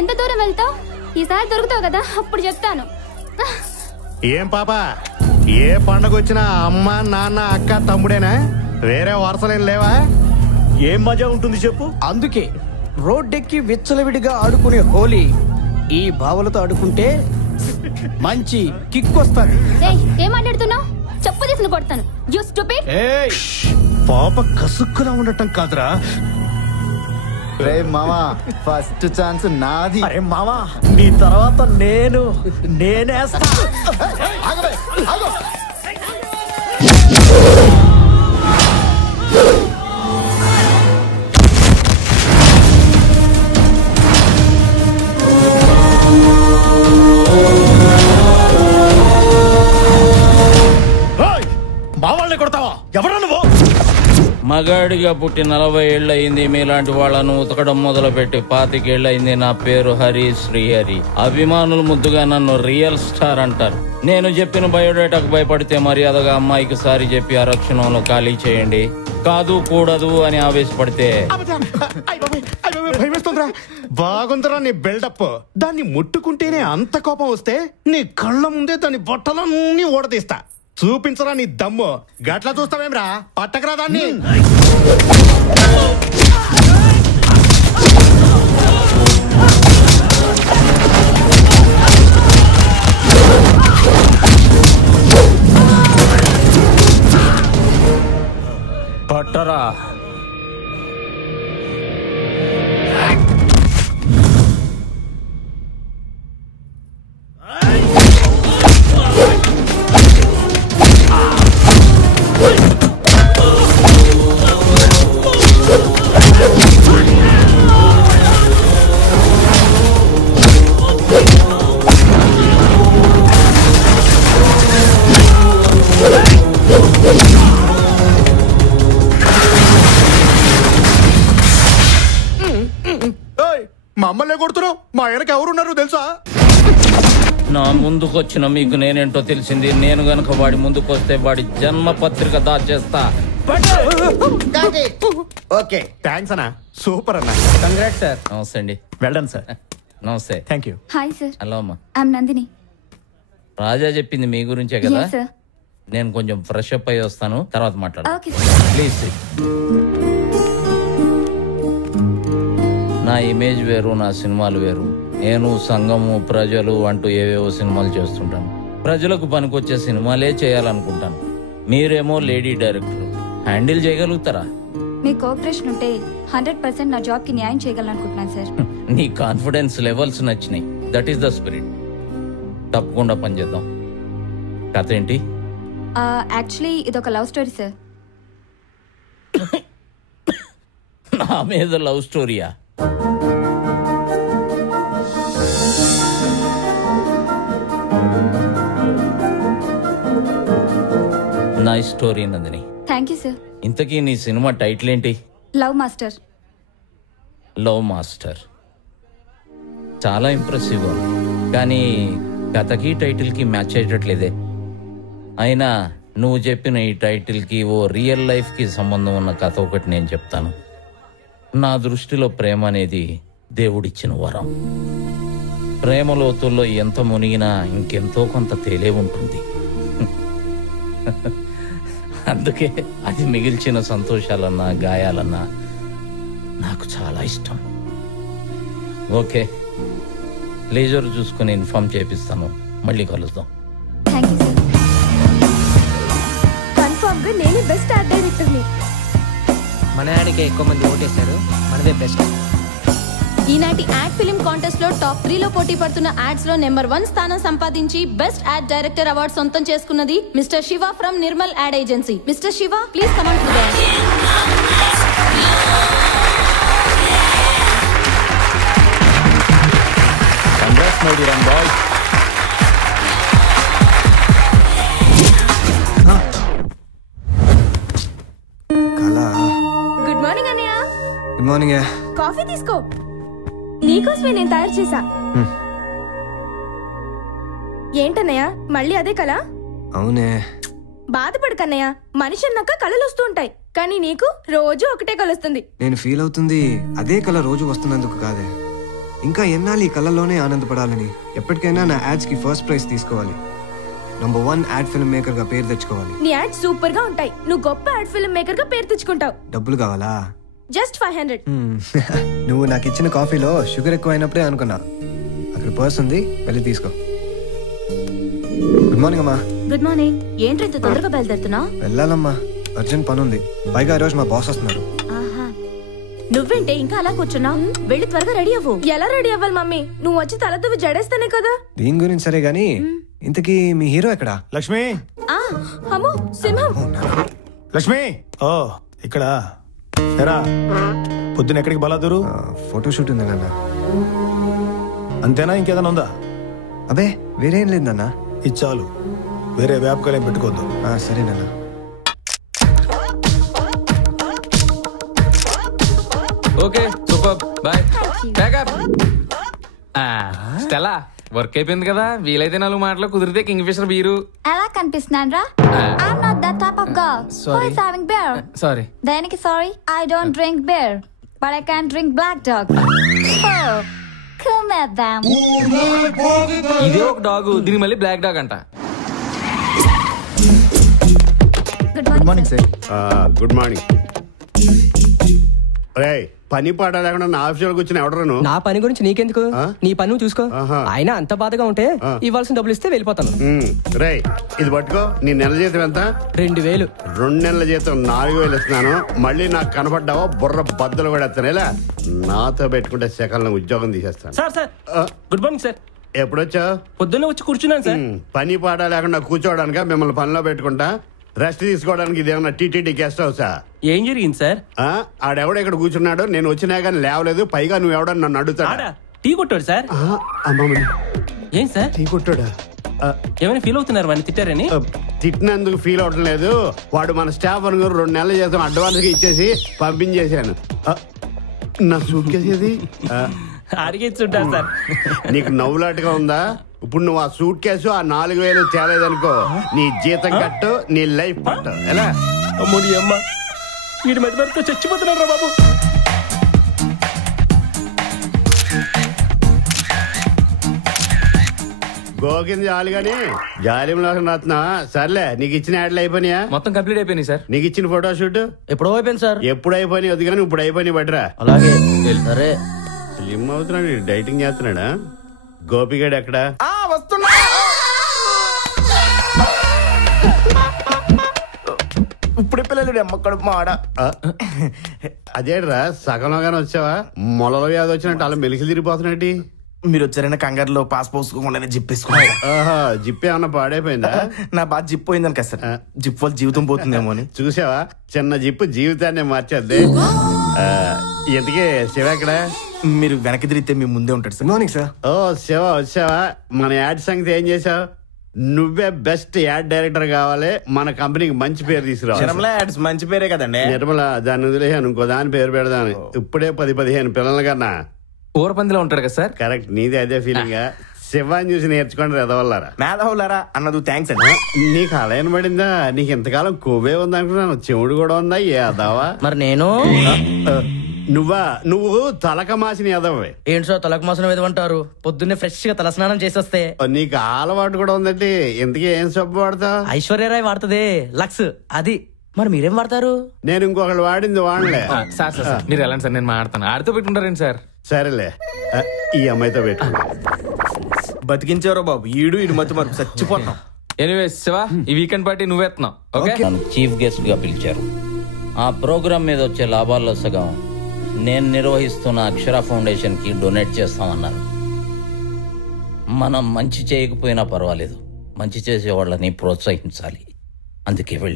ఎంత దూరం వెళ్తావు? ఈసారి దొరుకుతావు కదా, అప్పుడు చెప్తాను. ఏం పాప, ఏ పండగ వచ్చినా అమ్మ నాన్న అక్క తమ్ముడేనా? వేరే వరుసలేం లేవా? ఏం మజా ఉంటుంది చెప్పు. అందుకే రోడ్డెక్కి విచ్చలవిడిగా ఆడుకునే హోలీ ఈ బావలతో ఆడుకుంటే మంచి కిక్ వస్తుంది. ఏం మాట్లాడుతున్నావు? చెప్పు తీసుకుని కొడతాను. You stupid. పాప కసుక్కులా ఉండటం కాదురా. రే మామా, ఫస్ట్ ఛాన్స్ నాది. అరే మామా, నీ తర్వాత నేనేస్తా. మా వాళ్ళని కొడతావా? ఎవరా నువ్వు? మగాడిగా పుట్టి 40 ఏళ్ళయింది. మీలాంటి వాళ్ళను ఉతకడం మొదలుపెట్టి 25 ఏళ్ళయింది. నా పేరు హరి శ్రీహరి. అభిమానులు ముద్దుగా నన్ను రియల్ స్టార్ అంటారు. నేను చెప్పిన బయోడేటాకు భయపడితే మర్యాదగా అమ్మాయికి సారి చెప్పి ఆరక్షణంలో ఖాళీ చేయండి. కాదు కూడదు అని ఆవేశపడితే బాగుందిరా నీ బిల్డప్. దాన్ని ముట్టుకుంటేనే అంత కోపం వస్తే నీ కళ్ళ ముందే దాని బొట్టలన్నీ ఓడదీస్తా. చూపించరా నీ దమ్ము. గట్లా చూస్తావేమ్రా? పట్టకరా దాన్ని. పట్టరా. మమ్మల్ని కొడుతున్నావు? మా వెనక ఎవరున్నారు తెలుసా? నా ముందుకొచ్చిన మీకు నేనేంటో తెలిసింది. నేను గనక వాడి ముందుకొస్తే వాడి జన్మ పత్రిక దాచేస్తా. ఓకే, థ్యాంక్స్ అన్నా. సూపర్ అన్నా. Congrats sir. నమస్తే అండి. Well done sir. నమస్తే. Thank you. Hi sir. Hello అమ్మా. ఐఎమ్ నందిని. రాజా చెప్పింది మీ గురించే కదా? Yes, sir. నేను కొంచెం ఫ్రెష్ అప్ అయ్యి వస్తాను, తర్వాత మాట్లాడు. Okay sir. ప్లీజ్. నా ఇమేజ్ వేరు, నా సినిమాలు వేరు. నేను సంఘము, ప్రజలు అంటూ ఏవేవో సినిమాలు చేస్తుంటాను. ప్రజలకు పనికొచ్చే సినిమాలే చేయాలనుకుంటాను. మీరేమో లేడీ డైరెక్టర్, హ్యాండిల్ చేయగలుగుతారా? మీ కోఆపరేషన్ ఉంటే 100% నా జాబ్ కి న్యాయం చేయగలనుకుంటున్నాను సార్. నీ కాన్ఫిడెన్స్ లెవెల్స్ నచ్చినాయి. That is the spirit. తప్పకుండా పనిచేద్దాం. కథ ఏంటి? యాక్చువల్లీ ఇదొక లవ్ స్టోరీ సార్. నా మీద లవ్ స్టోరీయా? Nice story Nandini. Thank you sir. ఇంతకీ నీ సినిమా టైటిల్ ఏంటి? Love master. లవ్ మాస్టర్ చాలా ఇంప్రెసివ్ ఉంది, కానీ కథకి టైటిల్ కి మ్యాచ్ అయ్యేటట్లేదే. అయినా నువ్వు చెప్పిన ఈ టైటిల్ కి ఓ రియల్ లైఫ్ కి సంబంధం ఉన్న కథ ఒకటి నేను చెప్తాను. నా దృష్టిలో ప్రేమ అనేది దేవుడిచ్చిన వరం. ప్రేమ లోతుల్లో ఎంత మునిగినా ఇంకెంతో కొంత తేలే ఉంటుంది. అందుకే అది మిగిల్చిన సంతోషాలన్నా గాయాలన్నా నాకు చాలా ఇష్టం. ఓకే, లేజర్ చూసుకుని ఇన్ఫార్మ్ చేపిస్తాను. మళ్ళీ కలుద్దాం. Thank you sir. కన్ఫర్మ్ గా నేనే బెస్ట్ ఆర్ట్ డైరెక్టర్ ని. మన యాడ్కే ఎక్కువ మంది ఓటేశారు, మనదే బెస్ట్. ఈనాటి యాడ్ ఫిల్మ్ కాంటెస్ట్ లో టాప్ 3 లో పోటీ పడుతున్న యాడ్స్ లో నెంబర్ 1 స్థానం సంపాదించి బెస్ట్ యాడ్ డైరెక్టర్ అవార్డు సొంతం చేసుకున్నది mister Shiva from Nirmal ad agency. Mister Shiva, please come on to the ad. Congrats my dear boy. Good morning అన్నయ్య. Good morning. కాఫీ తీసుకో, నీకోసమే నేను తయారు చేశా. ఏంటన్నయ్య మళ్ళీ అదే కళ? అవునే. బాధపడకన్నయ్య, మనిషి అన్నాక కళలు వస్తూ ఉంటాయి, కానీ నీకు రోజు ఒకటే కలుస్తుంది. నేను ఫీల్ అవుతుంది అదే కళ రోజు వస్తున్నందుకు కాదే, ఇంకా ఎన్నాళ్ళు ఈ కళ్ళలోనే ఆనందపడాలని ఎప్పటికైనా నా యాడ్స్కి ఫస్ట్ ప్రైజ్ తీసుకోవాలి. నంబర్ 1 యాడ్ ఫిల్మ్ మేకర్గా పేరు తెచ్చుకోవాలి. నీ యాడ్స్ సూపర్ గా ఉంటాయి. నువ్వు గొప్ప యాడ్ ఫిల్మ్ మేకర్ గా పేరు తెచ్చుకుంటావు. డబ్బులు కావాలా? జస్ట్ 500. నువ్వు నాకు ఇచ్చిన కాఫీలో షుగర్ ఎక్కువ అయినప్పుడే అనుకున్నా. అక్కడ పర్స్ ఉంది, వెళ్ళి తీసుకో. గుడ్ మార్నింగ్ అమ్మా. Good morning. ఏంటి ఇంత తొందరగా బయలుదేరుతున్నా? వెళ్ళాలమ్మా, అర్జెంట్ పని ఉంది. పైగా రోజు మా బాస్ వస్తున్నారు. నువ్వేంటే ఇంకా అలా కూర్చున్నా? వెళ్ళి త్వరగా రెడీ అవ్వు. ఎలా రెడీ అవ్వాలి మమ్మీ? నువ్వు వచ్చి తల దువ్వి జడేస్తానే కదా. దీని గురించి సరే గానీ ఇంతకీ మీ హీరో ఎక్కడా? లక్ష్మి, అమ్మో సింహం. లక్ష్మి. ఓ ఇక్కడ ఎరా, పొద్దున ఎక్కడికి బలాదూరు? ఫోటోషూట్ ఉంది నాన్న. అంతేనా, ఇంకేదైనా ఉందా? అబే వేరేం లేదు నాన్న. ఇది చాలు, వేరే వ్యాపకాలు ఏం పెట్టుకోవద్దు. సరే నాన్న. Okay super, bye. Backup. Stella, work అయిపోయింది కదా. వీలైతే 4 మాటలు, కుదిరితే కింగ్ ఫిషర్ బీరు. ఎలా కనిపిస్తున్నాను రా? I'm not that type of girl who is having beer. Sorry. దేనికి sorry? I don't drink beer, but I can drink black dog. Oh, come at them. ఇదే ఒక డాగ్, దీని మళ్ళీ బ్లాక్ డాగ్ అంట. Good morning sir. Good morning. రే, పని పాట లేకుండా నా ఆఫీసులో కూర్చుని ఎవడరాను? నా పని గురించి నీకెందుకు? నీ పని నువ్వు చూసుకో. అయినా అంత బాధగా ఉంటే ఇవ్వాల్సిన డబ్బులు ఇస్తే వెళ్ళిపోతాను. రే, ఇది పట్టుకో. నీ నెల జీతం ఎంత? 2000. 2 నెలల జీతం 4000 ఇస్తున్నాను. మళ్ళీ నాకు కనపడ్డావో బుర్ర బద్దలు కూడా ఎత్తాను. ఇలా నాతో పెట్టుకుంటే సెకండ్ ఉద్యోగం తీసేస్తాను. Sir sir, good morning sir. ఎప్పుడొచ్చావు? పొద్దున్నే వచ్చి కూర్చున్నాను సార్. పని పాట లేకుండా కూర్చోవడానిక మిమ్మల్ని పనిలో పెట్టుకుంటా? రెస్ట్ తీసుకోవడానికి ఇదేమన్నా టీటీడీ గెస్ట్ హౌసా? ఏం జరిగింది సార్? ఆడెవడ ఇక్కడ కూర్చున్నాడు, నేను వచ్చినా కానీ లేవలేదు. పైగా నువ్వు ఎవడని నన్ను అడుగుతాడా? టీ కొట్టాడు సార్. ఏం సార్ టీ కొట్టాడా? ఏమైనా ఫీల్ అవుతున్నారు? వాడిని తిట్టారని? తిట్టినందుకు ఫీల్ అవటం లేదు. వాడు మన స్టాఫ్ అనుకుని 2 నెలల జీతం అడ్వాన్స్ గా ఇచ్చేసి పంపించేశాను. నా సూట్ కేసేది అడిగిచ్చుంటారు సార్. నీకు నవ్వులాటగా ఉందా? ఇప్పుడు నువ్వు ఆ సూట్ కేసు ఆ 4000 తేలేదనుకో, నీ జీతం కట్టు, నీ లైఫ్ పట్టు. ఎలా? అమ్మోడి అమ్మ, వీడి మధ్య మధ్యతో చచ్చిపోతున్నాడు రా బాబు. గోకింది చాలు గాని జాలింలో రాస్తున్నా. సర్లే, నీకు ఇచ్చిన యాడ్లు అయిపోయినాయా? మొత్తం కంప్లీట్ అయిపోయినాయి సార్. నీకు ఇచ్చిన ఫోటో షూట్ ఎప్పుడో అయిపోయింది సార్. ఎప్పుడు అయిపోయినాయి వద్దు కానీ ఇప్పుడు అయిపోయినాయి బట్రా. అలాగే సరే. స్లిమ్ అవుతున్నాడు, డైటింగ్ చేస్తున్నాడా? గోపిగాడు ఎక్కడా? వస్తున్నా. ఇప్పుడే పిల్లలు అమ్మక్కడు మాడ. అదేట్రా సగంలోగానే వచ్చావా? మొలల వ్యాధి వచ్చినట్టు అలా మెలికి తిరిగిపోతున్నట్టు. మీరు వచ్చారైనా కంగారులో పాస్ పోసుకోకుండా జిప్పేసుకున్నా. జిప్ ఏమన్నా పాడైపోయిందా? నా బాధ జిప్ పోయిందని కదా సార్. జిప్ వల్ల జీవితం పోతుందేమో అని. చూసావా, చిన్న జిప్పు జీవితాన్ని మార్చేద్ది. ఎందుకే శివ ఎక్కడ? మీరు వెనక్కి తిరిగితే మీ ముందే ఉంటాడు సార్. Morning sir. ఓ శివ, వచ్చావా? మన యాడ్ సంగతి ఏం చేసావు? నువ్వే బెస్ట్ యాడ్ డైరెక్టర్ కావాలి, మన కంపెనీకి మంచి పేరు తీసుకురావాలి. మంచి పేరే కదండి. నిర్మల, దాన్ని వదిలేసాను, ఇంకో దాని పేరు పెడదాను. ఇప్పుడే 10-15 పిల్లల కన్నా ఊరపందిలో ఉంటాడు కదా సార్. కరెక్ట్, నీది అదే ఫీలింగ్. శివాన్ని చూసి నేర్చుకోండి ఎదవల్లారా. మేధవులారా అన్నది థ్యాంక్స్ అండి. నీకు అలా వినబడిందా? నీకు ఇంతకాలం కొవ్వే ఉంది అనుకున్నాను, చెవుడు కూడా ఉందా? ఏదవా? మరి నేను నువ్వు తలక మాసిన ఎదవే. ఏంటి సార్ తలకు మాసం ఏదంటారు? పొద్దున్నే ఫ్రెష్ గా తలస్నానం చేసేస్తే. నీకు అలవాటు కూడా ఉందంటే. ఎందుకే ఏం సబ్బు వాడతావు? ఐశ్వర్యరాయ్ వాడుతుంది లక్స్, అది. మరి మీరేం వాడతారు? నేను ఇంకొకళ్ళు వాడింది వాడలే. సార్ సార్ మీరు వెళ్ళండి సార్, నేను మాడతాను. ఆడితో పెట్టుకుంటారండి సార్. సరేలే, ఈ అమ్మాయితో పెట్టు. బతికించారో బాబు, ఈడు మధ్య మనకు చచ్చిపోతున్నాం. ఎనీవేస్ శివ, ఈ వీకెండ్ పార్టీ నువ్వేస్తున్నావు. ఓకే, నన్ను చీఫ్ గెస్ట్ గా పిలిచారు. ఆ ప్రోగ్రామ్ మీద వచ్చే లాభాల్లో సగం నేను నిర్వహిస్తున్న అక్షర ఫౌండేషన్ కి డొనేట్ చేస్తామన్నారు. మనం మంచి చేయకపోయినా పర్వాలేదు, మంచి చేసే వాళ్ళని ప్రోత్సహించాలి. అందుకే వెళ్ళి